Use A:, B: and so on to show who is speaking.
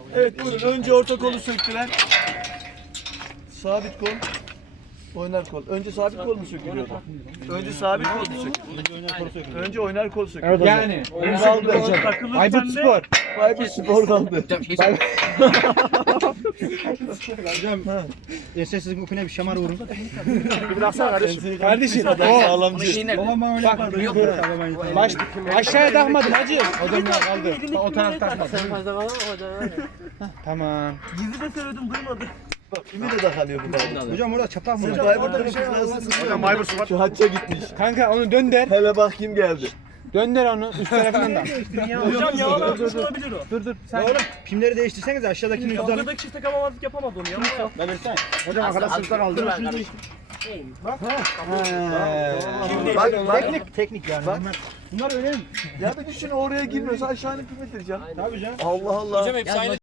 A: Evet buyurun. Önce orta kolu söktüren. Sabit kol. Oynar kol. Önce sabit kol mu sökülüyordu? Önce sabit kol mu sökülüyordu? Önce oynar kol sökülüyordu.
B: Yani.
A: Kaldı.
B: Aybut Spor.
A: Bayburt Spor kaldı.
C: Hocam ensesizlik okuna bir şamar vurun.
A: Bir bıraksana kardeşim.
B: Kardeşim.
A: Sağlamcı.
C: Babam bana öyle yapardı. Yok.
B: Baş, aşağıya takmadım hacı. O zaman kaldı. O taraf takmadım. Tamam.
D: Gizli de söyledim duymadı.
A: Bak kimi de takalıyor bu Bayburt.
C: Hocam orada çatlak mı var?
A: Bayburt'ta bir şey lazım. Hocam Bayburt Spor. Şu hacca gitmiş.
B: Kanka onu dönder.
A: Hele bak kim geldi.
B: Dönder onu üst tarafından da.
D: Hocam yağlanmış olabilir o.
B: Dur sen.
C: Oğlum pimleri değiştirseniz aşağıdakini yüzden.
D: Buradaki çift takamamazlık yapamadı onu ya.
C: Ben versene. Hocam arkadaş sınıftan aldı.
A: Bak.
C: Teknik yani.
A: Bak.
C: Bunlar öyle mi?
A: Ya bir düşün oraya girmiyorsa aşağının kıymetleri canım.
C: Tabii canım.
A: Allah Allah.
E: Hocam hepsi aynı.